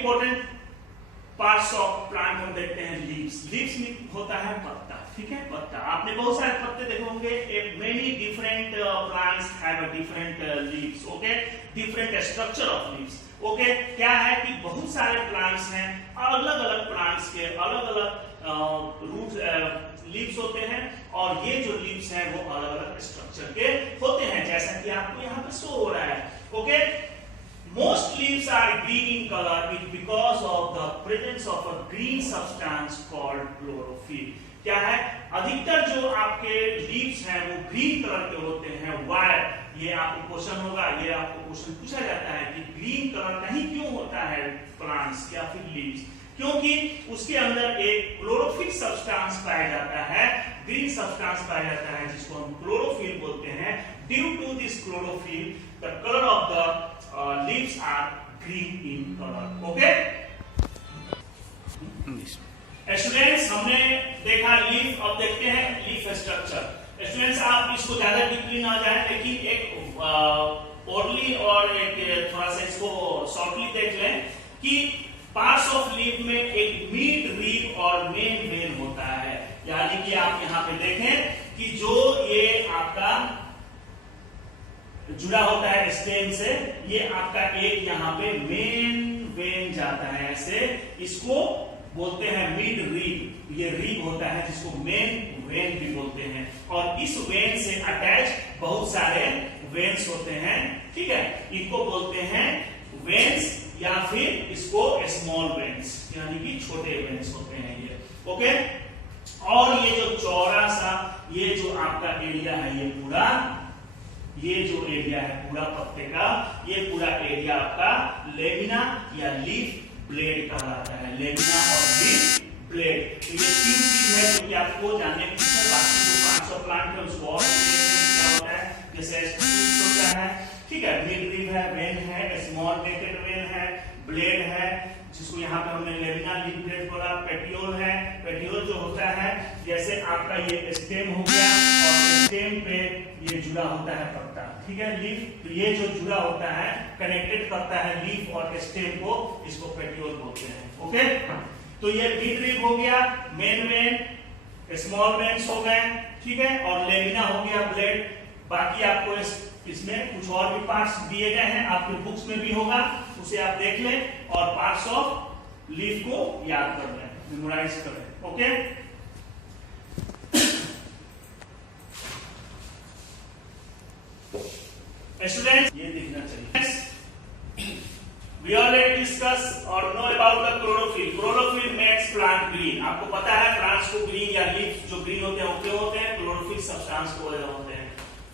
Important parts of plant हम देखते हैं लीव्स। लीव्स में होता है पत्ता, ठीक है, पत्ता। आपने बहुत सारे पत्ते देखे होंगे। Many different plants have a different leaves, okay, different structure of leaves, okay. क्या है कि बहुत सारे प्लांट्स हैं, अलग अलग प्लांट्स के अलग अलग रूट लीव्स होते हैं, और ये जो लीव्स हैं वो अलग अलग स्ट्रक्चर के होते हैं, जैसा कि आपको यहाँ पे शो हो रहा है, okay. Most leaves are green in color because of the presence of a green substance called chlorophyll. क्या है, अधिकतर जो आपके लीव्स हैं वो ग्रीन कलर के होते हैं। Why? ये आपको क्वेश्चन होगा, ये आपको क्वेश्चन पूछा जाता है कि ग्रीन कलर नहीं क्यों होता है प्लांट्स या फिर लीव्स, क्योंकि उसके अंदर एक क्लोरोफिल सब्सटेंस पाया जाता है, ग्रीन सब्सटेंस पाया जाता है, जिसको हम क्लोरोफिल बोलते हैं। Due to this chlorophyll the colour of the leaves are green in color, okay? Students, हमने देखा लीफ, अब देखते हैं लीफ स्ट्रक्चर। स्टूडेंट्स, आप इसको ज्यादा डीपली ना जाए, लेकिन एक ओरली और एक थोड़ा सा इसको शॉर्टली देख लें कि पार्ट्स ऑफ लीफ में एक मिड रीब और मेन वेन होता है। यानी कि आप यहाँ पे देखें कि जो ये आपका जुड़ा होता है स्टेम से, ये आपका एक यहाँ पे मेन वेन जाता है ऐसे, इसको बोलते हैं मिड रीब। ये रीब होता है जिसको मेन वेन भी बोलते हैं, और इस वेन से अटैच बहुत सारे वेन्स होते हैं, ठीक है, इनको बोलते हैं वेन्स, या फिर इसको स्मॉल वेन्स, यानी कि छोटे वेन्स होते हैं ये, ओके। और ये जो चौड़ा सा ये जो आपका एरिया है, ये जो एरिया है पूरा पत्ते का, ये पूरा एरिया आपका लेमिना या लीफ ब्लेड कहलाता है। लेमिना और लीफ ब्लेड, तो ये तीन चीज है जो कि आपको जानने की है। बाकी जो पार्ट्स ऑफ प्लांट है उसको और क्या होता है, जैसे होता है, ठीक है, मिड रीब है, वेन है, स्मॉल नेकेड वेन है, ब्लेड है, जिसको यहाँ पे हमने लेमिना लीफ ब्लेड बोला, पेटियोल है। पेटियोल जो होता है, जैसे आपका ये स्टेम हो गया, और स्टेम पे ये जुड़ा होता है पत्ता, ठीक है, लीफ, तो ये जो जुड़ा होता है, कनेक्टेड करता है लीफ और स्टेम को, इसको पेटियोल बोलते हैं, ओके। तो ये मिड रीब हो गया, मेन वेन, स्मॉल वेन्स हो गए, ठीक है, और लेमिना हो गया ब्लेड। बाकी आपको इसमें कुछ और भी पार्ट्स दिए गए हैं, आपके बुक्स में भी होगा, उसे आप देख लें और पार्ट्स ऑफ लीफ को याद कर लें, मेमोराइज करें, ओके। स्टूडेंट्स, ये दिखना चाहिए। We already discuss or know about the chlorophyll. Chlorophyll makes plant green. आपको पता है प्लांट्स को ग्रीन या लीफ जो ग्रीन होते हैं वो क्यों होते हैं, क्लोरोफिल सब्सटेंस की वजह होते हैं।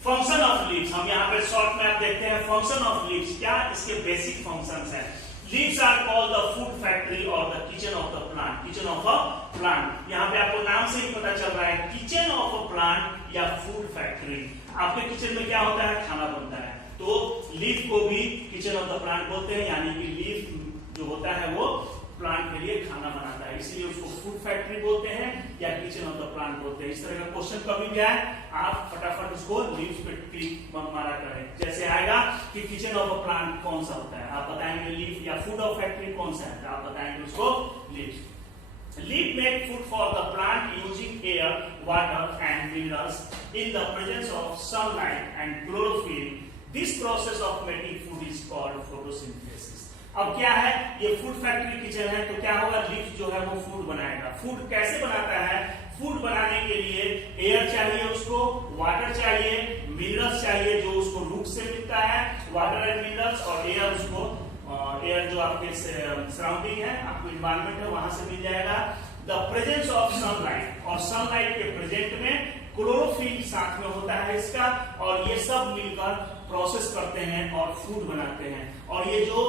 फंक्शन ऑफ लीव्स, हम यहाँ पे शॉर्ट में आप देखते हैं फंक्शन ऑफ लीव्स, क्या इसके बेसिक फंक्शंस हैं। Leaves are called the food factory और the kitchen of the plant. Kitchen of a plant, यहाँ पे आपको नाम से ही पता चल रहा है, किचन ऑफ अ प्लांट या फूड फैक्ट्री। आपके किचन में क्या होता है, खाना बनता है, तो लीफ को भी किचन ऑफ द प्लांट बोलते हैं, यानी कि लीफ जो होता है वो प्लांट के लिए खाना बनाता है, इसलिए उसको फूड फैक्ट्री बोलते हैं या किचन ऑफ द प्लांट बोलते हैं। इस तरह का क्वेश्चन कभी भी आए, आप फटाफट उसको लीव्स पे क्लिक मारा करें। जैसे आएगा कि किचन ऑफ अ प्लांट कौन सा होता है, आप बताएंगे लीफ, या फूड ऑफ फैक्ट्री कौन सा है, आप बताएंगे उसको leaves. Leaf make food for the plant using air, water and minerals in the presence of sunlight and chlorophyll. This process of making food is called photosynthesis. अब क्या है, ये फूड फैक्ट्री किचन है, तो क्या होगा, लीफ जो है वो फूड बनाएगा। फूड कैसे बनाता है, फूड बनाने के लिए एयर चाहिए, उसको वाटर चाहिए, मिनरल्स चाहिए जो उसको रूट से मिलता है, वाटर एंड मिनरल्स, और एयर उसको एयर जो आपके सराउंडिंग है, आपको इन्वायरमेंट है, वहां से मिल जाएगा। द प्रेजेंस ऑफ सनलाइट, और सनलाइट के प्रेजेंट में क्लोरोफिल साथ में होता है इसका, और ये सब मिलकर प्रोसेस करते हैं और फूड बनाते हैं। और ये जो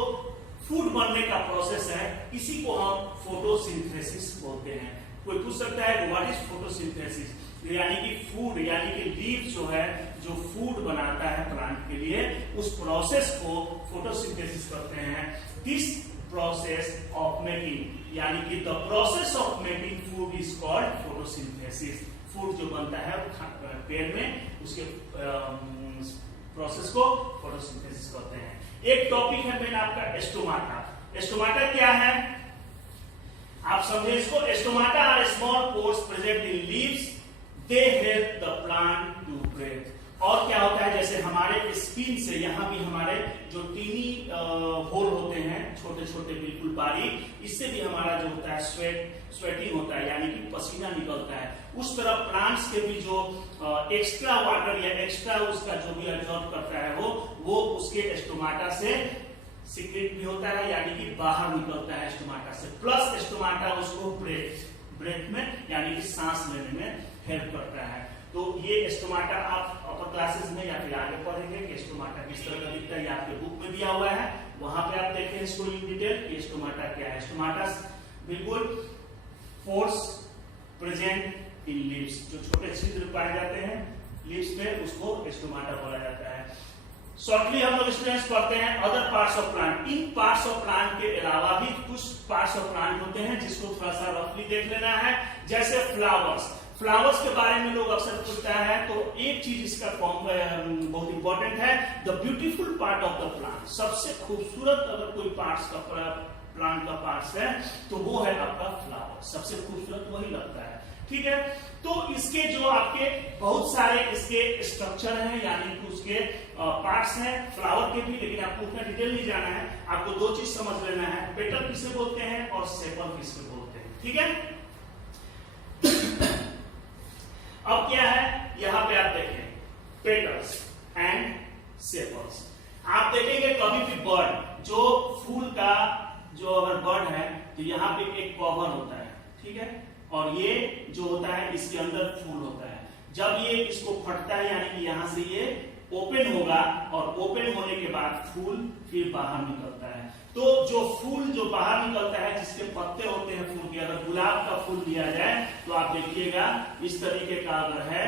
फूड बनने का प्रोसेस है, इसी को हम फोटोसिंथेसिस बोलते हैं। कोई पूछ सकता है व्हाट इज फोटोसिंथेसिस, यानी कि फूड, यानी कि लीफ जो है जो फूड बनाता है प्लांट के लिए, उस प्रोसेस को फोटोसिंथेसिस करते हैं। दिस प्रोसेस ऑफ मेकिंग, यानी कि the process of making food is called photosynthesis. Food जो बनता है पेड़ में, उसके प्रोसेस को फोटोसिंथेसिस करते हैं। एक टॉपिक है मेन आपका स्टोमाटा। स्टोमाटा क्या है आप समझे इसको। Stomata are small pores present in leaves, they help the plant to breathe. और क्या होता है, जैसे हमारे स्किन से यहाँ भी हमारे जो टीनी होल होते हैं छोटे छोटे बिल्कुल बारीक, इससे भी हमारा जो होता है स्वेटिंग होता है, यानी कि पसीना निकलता है। उस तरह प्लांट्स के भी जो एक्स्ट्रा वाटर या एक्स्ट्रा उसका जो भी एब्जॉर्ब करता है वो उसके स्टोमाटा से सीक्रेट भी होता है, यानी कि बाहर निकलता है स्टोमाटा से। प्लस स्टोमाटा उसको ब्रेथ में यानी कि सांस लेने में हेल्प करता है। तो ये स्टोमाटा आप अपर क्लासेस में या फिर आगे पढ़ेंगे कि स्टोमाटा किस तरह का दिखता है, ये आपके बुक में दिया हुआ है, वहां पे आप देखें इसको इन डिटेल कि स्टोमाटा क्या है। स्टोमाटा बिल्कुल फोर्स प्रेजेंट इन लीव्स, जो छोटे छिद्र पाए जाते हैं लीव्स पे, उसको स्टोमाटा बोला जाता है। शॉर्टली हम लोग स्टूडेंट्स पढ़ते हैं other parts of plant. In parts of plant के अलावा भी कुछ पार्ट्स ऑफ प्लांट होते हैं जिसको थोड़ा सा रफली देख लेना है। जैसे फ्लावर्स, फ्लावर्स के बारे में लोग अक्सर पूछता है, तो एक चीज इसका बहुत इंपॉर्टेंट है, the beautiful part of the plant. सबसे खूबसूरत अगर कोई पार्ट्स का प्लांट का पार्ट्स है तो वो है आपका फ्लावर, सबसे खूबसूरत वही लगता है, ठीक है। तो इसके जो आपके बहुत सारे इसके स्ट्रक्चर हैं, यानी कि उसके पार्ट्स हैं फ्लावर के भी, लेकिन आपको उतना डिटेल नहीं जाना है। आपको दो चीज समझ लेना है, पेटल किसे बोलते हैं और सेपल किसे बोलते हैं, ठीक है। अब क्या है, यहाँ पे आप देखें पेटल्स एंड सेपल्स। आप देखेंगे कभी भी बर्ड, जो फूल का जो अगर बर्ड है तो यहाँ पे एक कवर होता है, ठीक है, और ये जो होता है इसके अंदर फूल होता है। जब ये इसको फटता है यानी कि यहाँ से ये ओपन होगा, और ओपन होने के बाद फूल फिर बाहर निकलता है। तो जो फूल जो बाहर निकलता है, जिसके पत्ते होते हैं फूल के, अगर गुलाब का फूल लिया जाए तो आप देखिएगा इस तरीके का अगर है,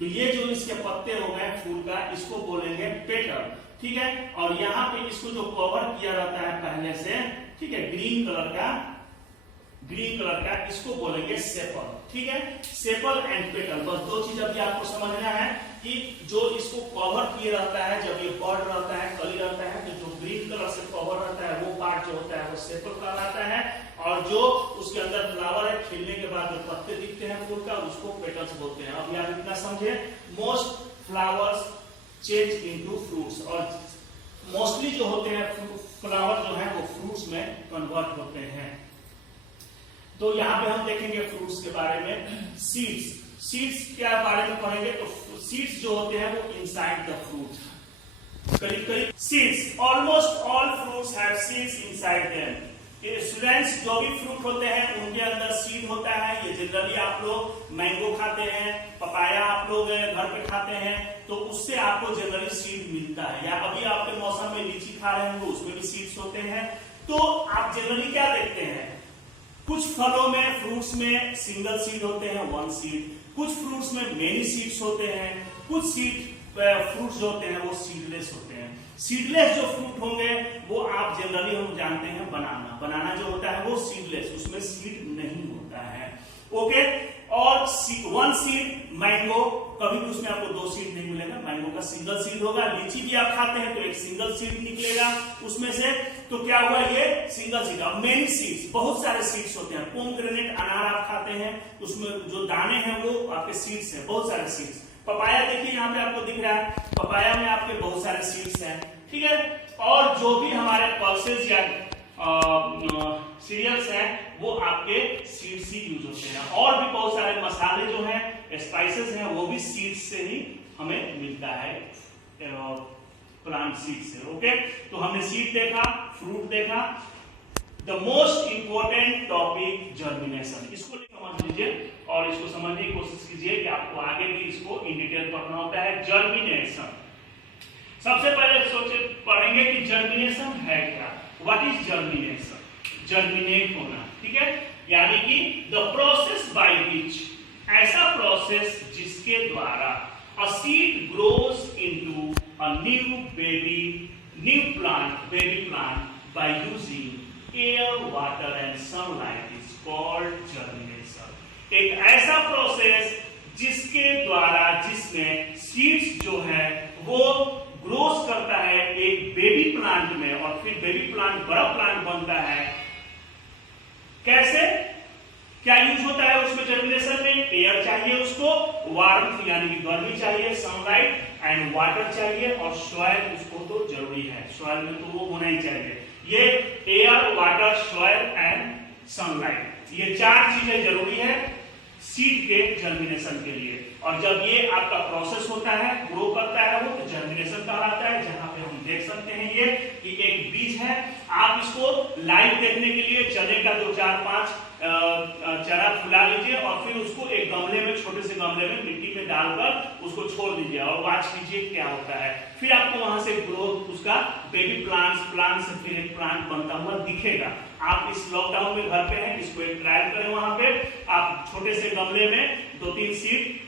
तो ये जो इसके पत्ते हो गए फूल का, इसको बोलेंगे पेटल, ठीक है। और यहाँ पे इसको जो कवर किया रहता है पहले से, ठीक है, ग्रीन कलर का, इसको बोलेंगे सेपल, ठीक है। सेपल एंड पेटल, बस दो चीज अभी आपको समझना है कि जो इसको कवर किए रहता है, जब ये बर्ड रहता है, कली रहता है, तो जो ग्रीन कलर से कवर रहता है वो पार्ट जो होता है वो सेपल कहलाता है, और जो उसके अंदर फ्लावर है, खिलने के बाद जो पत्ते दिखते हैं फूल का, उसको पेटल्स बोलते हैं। अब आप इतना समझे, most flowers change into fruits, और मोस्टली जो होते हैं फ्लावर जो है वो फ्रूट्स में कन्वर्ट होते हैं। तो यहाँ पे हम देखेंगे फ्रूट्स के बारे में। सीड्स के बारे में पढ़ेंगे, तो सीड्स जो होते हैं वो इनसाइड द फ्रूट, करीब seeds, almost all fruits have seeds inside them. Students, जो भी फ्रूट होते हैं उनके अंदर सीड होता है। ये जनरली आप लोग मैंगो खाते हैं, पपाया आप लोग घर पे खाते हैं, तो उससे आपको जनरली सीड मिलता है। या अभी आपके मौसम में लीची खा रहे होंगे, उसमें भी सीड्स होते हैं। तो आप जनरली क्या देखते हैं, कुछ फलों में फ्रूट्स में सिंगल सीड होते हैं, वन सीड, कुछ फ्रूट्स में मेनी सीड्स होते हैं, कुछ फ्रूट्स जो होते हैं वो सीडलेस होते हैं। सीडलेस जो फ्रूट होंगे वो आप जनरली हम जानते हैं बनाना जो होता है वो सीडलेस, उसमें सीड नहीं होता है, ओके। और वन सीड मैंगो, कभी भी उसमें आपको दो सीड नहीं मिलेगा, मैंगो का सिंगल सीड होगा। लीची भी आप खाते हैं तो एक सिंगल सीड निकलेगा उसमें से, तो क्या हुआ ये सिंगल सीड। अब मेनी सीड्स, बहुत सारे सीड्स होते हैं। पोमग्रेनेट अनार आप खाते हैं, उसमें जो दाने हैं वो आपके सीड्स हैं, बहुत सारे सीड्स। पपाया देखिए यहाँ पे आपको दिख रहा है, पपाया में आपके बहुत सारे सीड्स हैं, ठीक है। और जो भी हमारे पल्सेस या सीरियल्स हैं वो आपके सीड से यूज होते हैं। और भी बहुत सारे मसाले जो हैं, स्पाइसेस हैं, वो भी सीड से ही हमें मिलता है, प्लांट सीड से, ओके। तो हमने सीड देखा, फ्रूट देखा। The most important topic germination, इसको समझ लीजिए और इसको समझने की कोशिश कीजिए कि आपको आगे भी इसको इन डिटेल पढ़ना होता है। जर्मिनेशन, सबसे पहले पढ़ेंगे कि जर्मिनेशन है क्या, व्हाट इज जर्मिनेशन। जर्मिनेट होना, ठीक है, यानी कि द प्रोसेस बाय विच, ऐसा प्रोसेस जिसके द्वारा a seed grows into a new plant by using air, water and sunlight is called germination। एक ऐसा प्रोसेस जिसके द्वारा, जिसमें सीड्स जो है वो ग्रोस करता है एक बेबी प्लांट में, और फिर बेबी प्लांट बड़ा प्लांट बनता है। कैसे, क्या यूज होता है उसमें जर्मिनेशन में? एयर चाहिए उसको, वार्मथ यानी कि गर्मी चाहिए, सनलाइट एंड वाटर चाहिए, और सॉइल उसको तो जरूरी है, सॉइल में तो वो होना ही चाहिए। ये air, water, soil and sunlight, ये 4 चीजें जरूरी है सीड के जर्मिनेशन के लिए। और जब ये आपका प्रोसेस होता है, ग्रो करता है वो, तो जर्मिनेशन कहलाता है। जहां पे हम देख सकते हैं ये कि एक बीज है, आप इसको लाइव देखने के लिए चने का 2-4-5 चना फुला लीजिए और फिर उसको एक गमले में, छोटे से गमले में मिट्टी में डालकर उसको छोड़ दीजिए और वॉच कीजिए क्या होता है। फिर आपको वहां से ग्रोथ उसका बेबी प्लांट से फिर एक प्लांट बनता हुआ दिखेगा। आप इस लॉकडाउन में घर पे हैं, इसको एक ट्रायल करें। वहां पे आप छोटे से गमले में 2-3 सीड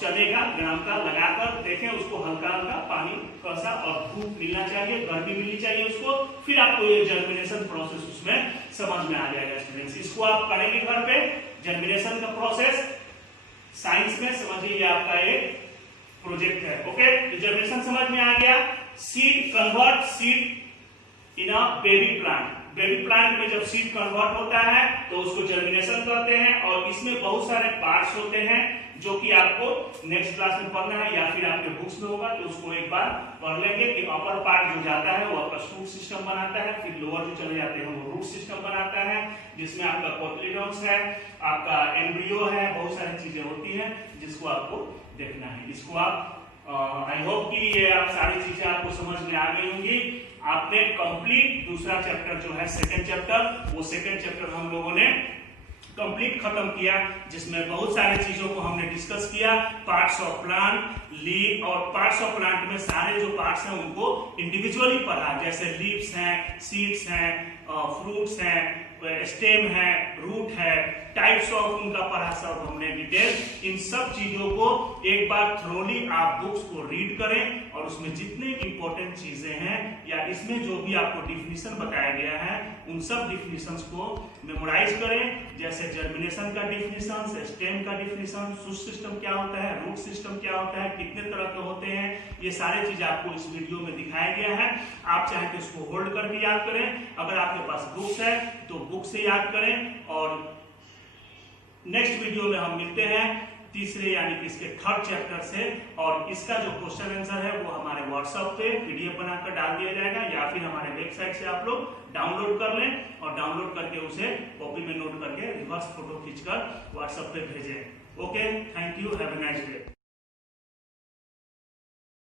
चने का, ग्राम का लगाकर देखें, उसको हल्का हल्का पानी कसा और धूप मिलना चाहिए, गर्मी मिलनी चाहिए उसको। फिर आपको ये जर्मिनेशन प्रोसेस उसमें समझ में आ जाएगा स्टूडेंट्स। इसको आप करेंगे घर पे, जर्मिनेशन का प्रोसेस साइंस में समझिए, ये आपका एक प्रोजेक्ट है। ओके, जर्मिनेशन समझ में आ गया। Seed convert seed in a baby plant. Baby plant में जब सीड कन्वर्ट होता है तो उसको जर्मिनेशन कहते हैं, और इसमें बहुत सारे पार्ट्स होते हैं जो कि आपको नेक्स्ट क्लास में पढ़ना है या फिर आपके बुक्स में होगा, तो उसको एक बार पढ़ लेंगे कि अपर पार्ट जो जाता है वो आपका शूट सिस्टम बनाता है, फिर लोअर जो चले जाते हैं वो रूट सिस्टम बनाता है, जिसमें आपका कोटिलिडोन्स है, आपका एम्ब्रियो है, बहुत सारी चीजें होती हैं जिसको आपको देखना है। इसको आप आई होप कि ये आप सारी चीजें आपको समझ में आ गई होंगी। आपने कंप्लीट दूसरा चैप्टर जो है सेकंड चैप्टर, वो सेकंड चैप्टर हम लोगों ने कंप्लीट खत्म किया, जिसमें बहुत सारी चीजों को हमने डिस्कस किया। पार्ट्स ऑफ प्लांट, लीफ, और पार्ट्स ऑफ प्लांट में सारे जो पार्ट्स हैं उनको इंडिविजुअली पढ़ा, जैसे लीव्स हैं, सीड्स हैं, फ्रूट्स हैं, स्टेम है, रूट है, टाइप्स ऑफ उनका पढ़ा, सब हमने डिटेल। इन सब चीजों को एक बार थ्रोली आप बुक्स को रीड करें और उसमें जितने इंपॉर्टेंट चीजें हैं या इसमें जो भी आपको डिफिनीशन बताया गया है उन सब डिफिनीशंस को मेमोराइज करें। जैसे जर्मिनेशन का डिफिनीशन, स्टेम का डिफिनीशन, शूट सिस्टम क्या होता है, रूट सिस्टम क्या होता है, कितने तरह के होते हैं, ये सारे चीज आपको इस वीडियो में दिखाया गया है। आप चाहे तो इसको होल्ड करके याद करें, अगर आपके पास बुक्स है तो बुक से याद करें। और नेक्स्ट वीडियो में हम मिलते हैं तीसरे यानी कि इसके थर्ड चैप्टर से, और इसका जो क्वेश्चन आंसर है वो हमारे व्हाट्सएप पे पीडीएफ बनाकर डाल दिया जाएगा, या फिर हमारे वेबसाइट से आप लोग डाउनलोड कर लें और डाउनलोड करके उसे कॉपी में नोट करके रिवर्स फोटो खींचकर व्हाट्सएप पे भेजें। Okay, thank you, have a nice day.